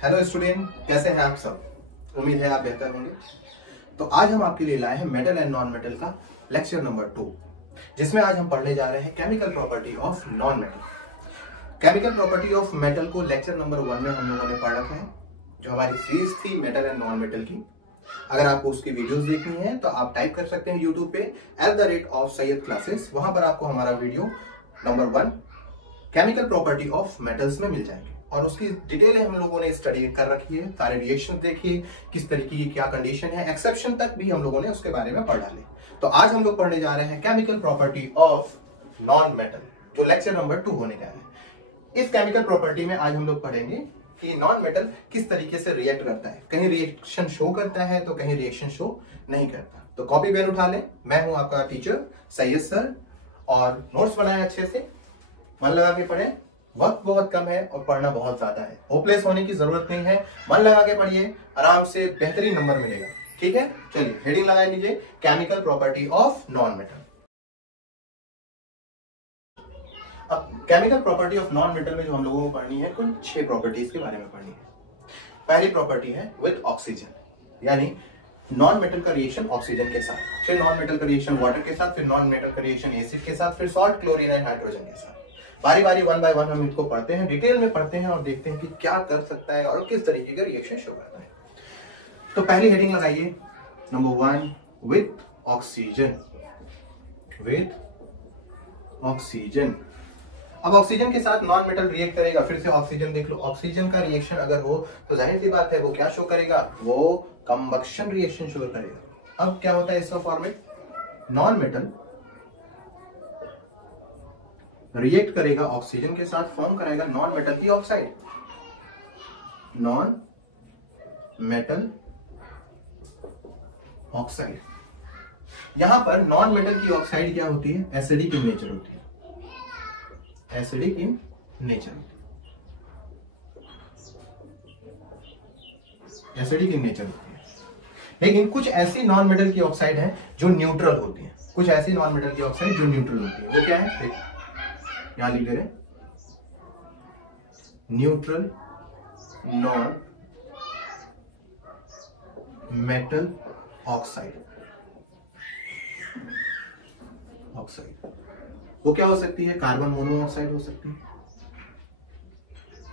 Hello student, कैसे हैं आप सब। उम्मीद है आप बेहतर होंगे। तो आज हम आपके लिए लाए हैं मेटल एंड नॉन मेटल का लेक्चर नंबर 2, जिसमें आज हम पढ़ने जा रहे हैं chemical property of non metal. Chemical property of metal को लेक्चर नंबर 1 में हम लोगों ने पढ़ रखा है, जो हमारी सीरीज थी मेटल एंड नॉन मेटल की। अगर आपको उसकी वीडियोस देखनी है तो आप टाइप कर सकते हैं यूट्यूब पे @Syed क्लासेस। वहां पर आपको हमारा video number 1 chemical property of metals में मिल जाएंगे और उसकी डिटेल हम लोगों ने स्टडी कर रखी है। सारे रिएक्शन देखिए, किस तरीके की क्या कंडीशन है, एक्सेप्शन तक भी हम लोगों ने उसके बारे में पढ़ डाले। तो आज हम लोग पढ़ने जा रहे हैं chemical property of non metal, जो लेक्चर नंबर 2 होने जा रहा है। इस केमिकल प्रॉपर्टी में आज हम लोग पढ़ेंगे कि नॉन मेटल किस तरीके से रिएक्ट करता है। कहीं रिएक्शन शो करता है तो कहीं रिएक्शन शो नहीं करता। तो कॉपी पेन उठा लें। मैं हूं आपका टीचर सैयद सर, और नोट्स बनाए अच्छे से, मन लगा के पढ़ें। वक्त बहुत कम है और पढ़ना बहुत ज्यादा है। होपलेस होने की जरूरत नहीं है, मन लगा के पढ़िए, आराम से बेहतरीन नंबर मिलेगा। ठीक है, चलिए हेडिंग लगा लीजिए, chemical property of non metal. अब chemical property of non metal में जो हम लोगों को पढ़नी है, कुल 6 प्रॉपर्टीज के बारे में पढ़नी है। पहली प्रॉपर्टी है विद ऑक्सीजन, यानी नॉन मेटल का रिएक्शन ऑक्सीजन के साथ, फिर नॉन मेटल का रिएक्शन वाटर के साथ, फिर नॉन मेटल का रिएक्शन एसिड के साथ, फिर सॉल्ट, क्लोरीन एंड हाइड्रोजन के साथ। बारी बारी 1 बाय 1 हम इसको पढ़ते हैं, डिटेल में पढ़ते हैं और देखते हैं कि क्या कर सकता है और किस तरीके का रिएक्शन शो करता है। तो पहली हेडिंग लगाइए, number 1 with oxygen. With oxygen. अब ऑक्सीजन के साथ नॉन मेटल रिएक्ट करेगा। फिर से ऑक्सीजन देख लो, ऑक्सीजन का रिएक्शन अगर हो तो जाहिर सी बात है वो क्या शो करेगा, वो कंबक्शन रिएक्शन शो करेगा। अब क्या होता है इसका फॉर्मेट, नॉन मेटल रिएक्ट करेगा ऑक्सीजन के साथ, फॉर्म कराएगा नॉन मेटल की ऑक्साइड। Non metal oxide. यहां पर नॉन मेटल की ऑक्साइड क्या होती है, एसिडिक इन नेचर होती है। Acidic in nature, acidic in nature होती है। लेकिन कुछ ऐसी नॉन मेटल की ऑक्साइड है जो न्यूट्रल होती है। कुछ ऐसी नॉन मेटल की ऑक्साइड जो न्यूट्रल होती है, वो क्या है, देखिए यहां लिख दे रहे, neutral non metal oxide. Oxide वो क्या हो सकती है, कार्बन मोनोऑक्साइड हो सकती है,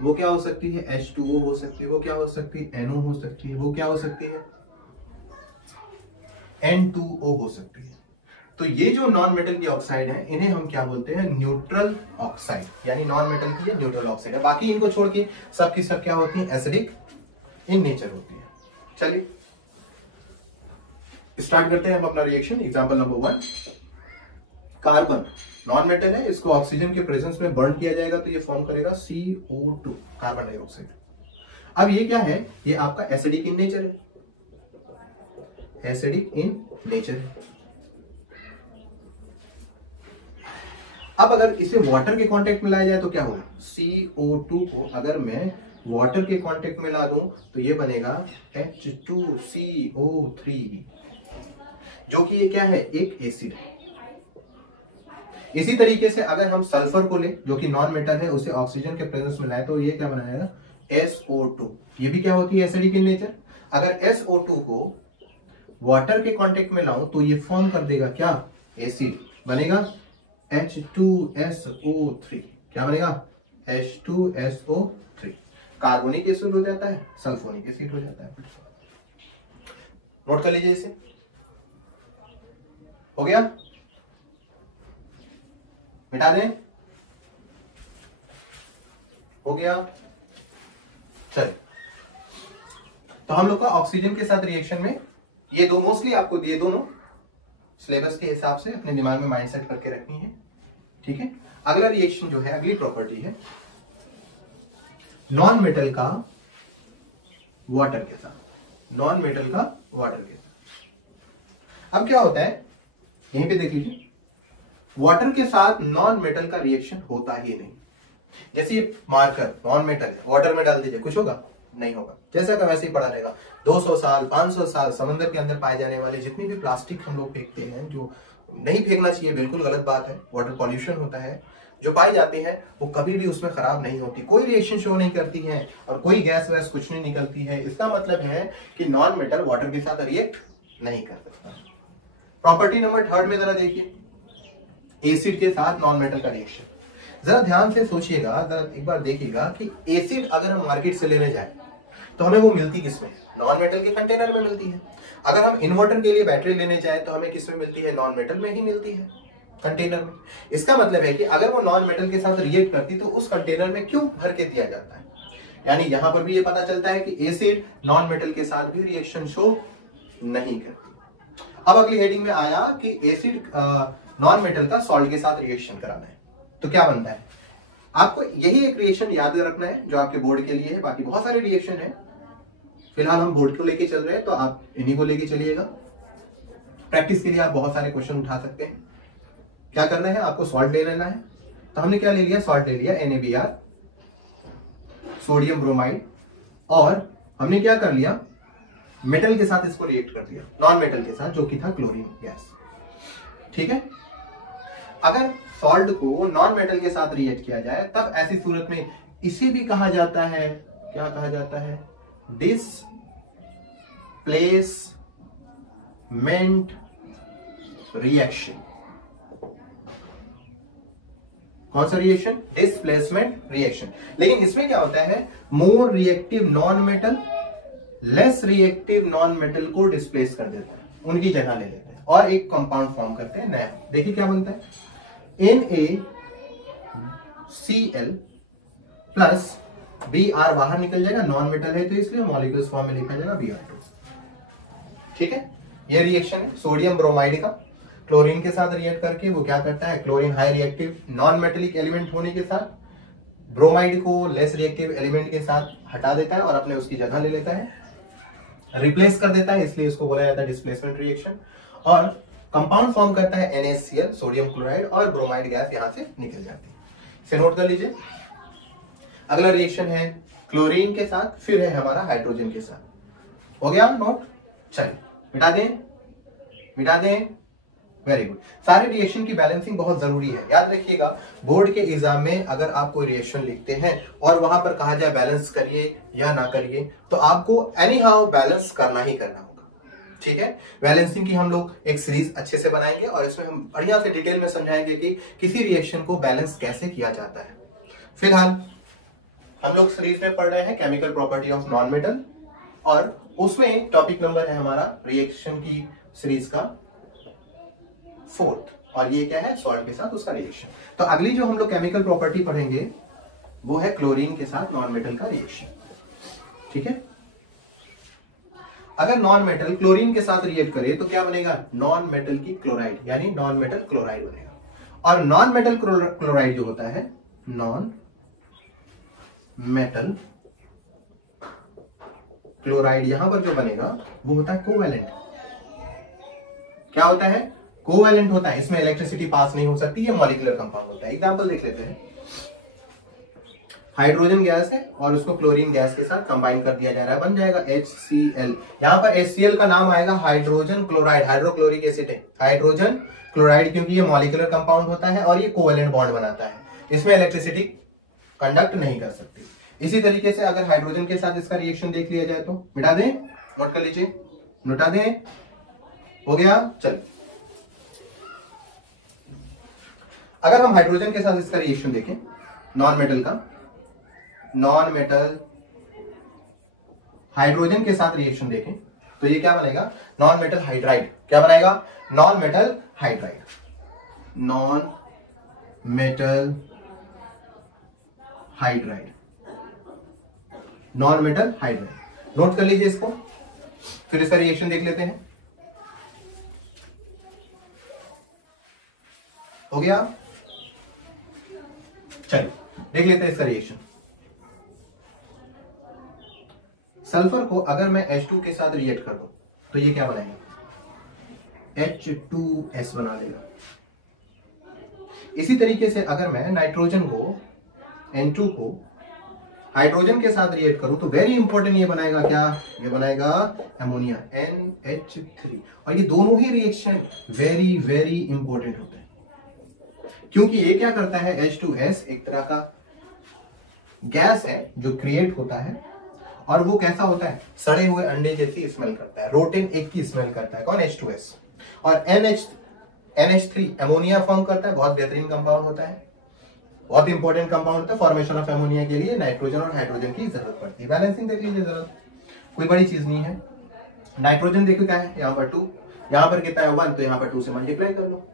वो क्या हो सकती है, H2O हो सकती है, वो क्या हो सकती है, NO हो सकती है, वो क्या हो सकती है, N2O हो सकती है। तो ये जो नॉन मेटल की ऑक्साइड है, इन्हें हम क्या बोलते हैं, न्यूट्रल ऑक्साइड, यानी नॉन मेटल की न्यूट्रल ऑक्साइड है। बाकी इनको छोड़ के सब की सब क्या होती है, एसिडिक इन नेचर होती है। चलिए स्टार्ट करते हैं हम अपना reaction. Example number 1, carbon non metal है, इसको ऑक्सीजन के प्रेजेंस में बर्न किया जाएगा तो ये फॉर्म करेगा CO2, कार्बन डाइऑक्साइड। अब ये क्या है, ये आपका एसिडिक इन नेचर है, एसिडिक इन नेचर है। अब अगर इसे वाटर के कांटेक्ट में लाया जाए तो क्या होगा, CO2 को अगर मैं वाटर के कांटेक्ट में ला दूं तो ये बनेगा H2CO3, जो कि ये क्या है, एक एसिड है। इसी तरीके से अगर हम सल्फर को ले, जो कि नॉन मेटल है, उसे ऑक्सीजन के प्रेजेंस में लाए तो ये क्या बनाएगा, SO2। ये भी क्या होती है, एसिडिक इन नेचर। अगर SO2 को वाटर के कांटेक्ट में लाऊं तो ये फॉर्म कर देगा क्या, एसिड, बनेगा H2SO3। क्या बनेगा, H2SO3। कार्बोनिक एसिड हो जाता है, सल्फोनिक एसिड हो जाता है। नोट कर लीजिए इसे, हो गया, मिटा दें, हो गया। चलिए, तो हम लोग का ऑक्सीजन के साथ रिएक्शन में ये दो, मोस्टली आपको ये दोनों सिलेबस के हिसाब से अपने दिमाग में माइंड सेट करके रखनी है। ठीक है, अगला रिएक्शन जो है, अगली प्रॉपर्टी है नॉन मेटल का वाटर के साथ। नॉन मेटल का वाटर के साथ। अब क्या होता है, यहीं पे देख लीजिए, वाटर के साथ नॉन मेटल का रिएक्शन होता ही नहीं। जैसे ये मार्कर नॉन मेटल है, वाटर में डाल दीजिए, कुछ होगा, नहीं होगा, जैसा का वैसे ही पड़ा रहेगा। 200 साल 500 साल समंदर के अंदर पाए जाने वाले जितनी भी प्लास्टिक हम लोग फेंकते हैं, जो नहीं फेंकना चाहिए, बिल्कुल गलत बात है, वाटर पॉल्यूशन होता है, जो पाई जाती हैं वो कभी भी उसमें खराब नहीं होती, कोई रिएक्शन शो नहीं करती हैं और कोई गैस वैस कुछ नहीं निकलती है। इसका मतलब है कि नॉन मेटल वाटर के साथ रिएक्ट नहीं कर सकता। प्रॉपर्टी नंबर 3 में जरा देखिए, एसिड के साथ नॉन मेटल का रिएक्शन। जरा ध्यान से सोचिएगा, जरा एक बार देखिएगा कि एसिड अगर हम मार्केट से लेने जाए तो हमें वो मिलती किसमें? नॉन मेटल के कंटेनर में मिलती है। अगर हम इन्वर्टर के लिए बैटरी लेने जाए तो हमें किसमें मिलती है? नॉन मेटल में ही मिलती है, कंटेनर में। इसका मतलब है कि अगर वो नॉन मेटल के साथ रिएक्ट करती तो उस कंटेनर में क्यों भर के दिया जाता है? यानी यहां पर भी ये पता चलता है कि एसिड नॉन मेटल के साथ भी रिएक्शन शो नहीं करती। अब अगली हेडिंग में आया कि एसिड नॉन मेटल का सॉल्ट के साथ रिएक्शन कराना है तो क्या बनता है? आपको यही एक रिएक्शन याद रखना है जो आपके बोर्ड के लिए है, बाकी बहुत सारे रिएक्शन है। फिलहाल हम बोर्ड को लेके चल रहे हैं तो आप इन्हीं को लेके चलिएगा। प्रैक्टिस के लिए आप बहुत सारे क्वेश्चन उठा सकते हैं। क्या करना है? आपको सॉल्ट ले लेना है। तो हमने क्या ले लिया? सॉल्ट ले लिया, NaBr, सोडियम ब्रोमाइड, और हमने क्या कर लिया? मेटल के साथ इसको रिएक्ट कर दिया, नॉन मेटल के साथ, जो कि था क्लोरीन गैस। ठीक है। अगर सॉल्ट को नॉन मेटल के साथ रिएक्ट किया जाए तब ऐसी सूरत में इसे भी कहा जाता है, क्या कहा जाता है? Displacement reaction. कौन सा रिएक्शन? Displacement reaction. लेकिन इसमें क्या होता है? More reactive non metal less reactive non metal को डिस्प्लेस कर देता है, उनकी जगह ले लेते हैं और एक कंपाउंड फॉर्म करते हैं नया। देखिए क्या बनता है? NaCl प्लस Br बाहर निकल जाएगा, नॉन मेटल है तो इसलिए मॉलिक्यूल्स फॉर्म में लिखा जाएगा Br2। ठीक है, ये रिएक्शन है सोडियम ब्रोमाइड का क्लोरीन के साथ रिएक्ट करके। वो क्या करता है? Chlorine high reactive non metallic element होने के साथ ब्रोमाइड को लेस रिएक्टिव एलिमेंट के साथ हटा देता है और अपने उसकी जगह ले लेता है, रिप्लेस कर देता है, इसलिए इसको बोला जाता है डिस्प्लेसमेंट रिएक्शन। और कंपाउंड फॉर्म करता है NaCl, सोडियम क्लोराइड, और ब्रोमाइड गैस यहां से निकल जाती है। इसे नोट कर लीजिए। अगला रिएक्शन है क्लोरीन के साथ, फिर है हमारा हाइड्रोजन के साथ। हो गया नोट? चलिए मिटा दें, मिटा दें। Very good. सारे रिएक्शन की बैलेंसिंग बहुत जरूरी है। याद रखिएगा, बोर्ड के एग्जाम में अगर आप कोई रिएक्शन लिखते हैं और वहां पर कहा जाए बैलेंस करिए या ना करिए, तो आपको एनी हाउ बैलेंस करना ही करना होगा। ठीक है, बैलेंसिंग की हम लोग एक सीरीज अच्छे से बनाएंगे और इसमें हम बढ़िया से डिटेल में समझाएंगे कि किसी रिएक्शन को बैलेंस कैसे किया जाता है। फिलहाल हम लोग सीरीज में पढ़ रहे हैं chemical property of non metal, और उसमें टॉपिक नंबर है हमारा रिएक्शन की सीरीज का 4th, और ये क्या है? सॉल्ट के साथ उसका रिएक्शन। तो अगली जो हम लोग केमिकल प्रॉपर्टी पढ़ेंगे वो है क्लोरीन के साथ नॉन मेटल का रिएक्शन। ठीक है, अगर नॉन मेटल क्लोरीन के साथ रिएक्ट करे तो क्या बनेगा? नॉन मेटल की क्लोराइड, यानी नॉन मेटल क्लोराइड बनेगा। और नॉन मेटल क्लोराइड जो होता है, नॉन मेटल क्लोराइड यहां पर जो बनेगा वो होता है कोवैलेंट। क्या होता है? कोवैलेंट होता है। इसमें इलेक्ट्रिसिटी पास नहीं हो सकती, ये मॉलिक्यूलर कंपाउंड होता है। एग्जांपल देख लेते हैं। हाइड्रोजन गैस है और उसको क्लोरीन गैस के साथ कंबाइन कर दिया जा रहा है, बन जाएगा HCl। यहां पर HCl का नाम आएगा हाइड्रोजन क्लोराइड, हाइड्रोक्लोरिक एसिड है हाइड्रोजन क्लोराइड, क्योंकि ये मॉलिक्यूलर कंपाउंड होता है और ये कोवैलेंट बॉन्ड बनाता है। इसमें इलेक्ट्रिसिटी कंडक्ट नहीं कर सकती। इसी तरीके से अगर हाइड्रोजन के साथ इसका रिएक्शन देख लिया जाए तो मिटा दें, नोट कर लीजिए, मिटा दें। हो गया? चल, अगर हम हाइड्रोजन के साथ इसका रिएक्शन देखें, नॉन मेटल का, नॉन मेटल हाइड्रोजन के साथ रिएक्शन देखें तो ये क्या बनेगा? Non metal hydride. क्या बनाएगा? Non metal hydride, non metal hydride, non metal hydride. Note कर लीजिए इसको, फिर इसका रिएक्शन देख लेते हैं। हो गया? चलिए देख लेते हैं इसका रिएक्शन। सल्फर को अगर मैं H2 के साथ रिएक्ट कर दूं तो ये क्या बनाएगा? H2S बना देगा। इसी तरीके से अगर मैं नाइट्रोजन को, N2 को हाइड्रोजन के साथ रिएक्ट करूं तो वेरी इंपॉर्टेंट ये बनाएगा क्या? ये बनाएगा अमोनिया, NH3। और ये दोनों ही रिएक्शन वेरी वेरी इंपॉर्टेंट होते हैं, क्योंकि ये क्या करता है, H2S एक तरह का गैस है जो क्रिएट होता है, और वो कैसा होता है, सड़े हुए अंडे जैसी स्मेल करता है, रोटेन एग की स्मेल करता है। कौन, H2S। और NH3 अमोनिया फॉर्म करता है, बहुत बेहतरीन कंपाउंड होता है, बहुत इंपॉर्टेंट कंपाउंड होता है। फॉर्मेशन ऑफ अमोनिया के लिए नाइट्रोजन और हाइड्रोजन की जरूरत पड़ती है। बैलेंसिंग देख लीजिए जरा, कोई बड़ी चीज नहीं है। नाइट्रोजन देखो क्या है, यहाँ पर 2, यहाँ पर कितना है 1, तो यहाँ पर 2 से मल्टीप्लाई कर लो।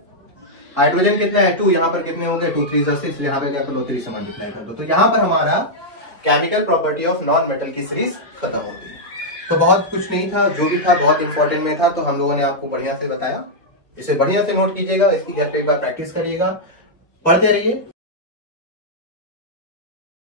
हाइड्रोजन कितना है 2, यहाँ पर कितने होंगे 2 3 6, यहाँ पे क्या कर लो 3 से मल्टीप्लाई कर दो। तो यहाँ पर हमारा chemical property of non metal की सीरीज खत्म होती है। तो बहुत कुछ नहीं था, जो भी था बहुत इंपॉर्टेंट में था, तो हम लोगों ने आपको बढ़िया से बताया। इसे बढ़िया से नोट कीजिएगा, इसकी एक बार प्रैक्टिस करिएगा, पढ़ते रहिए।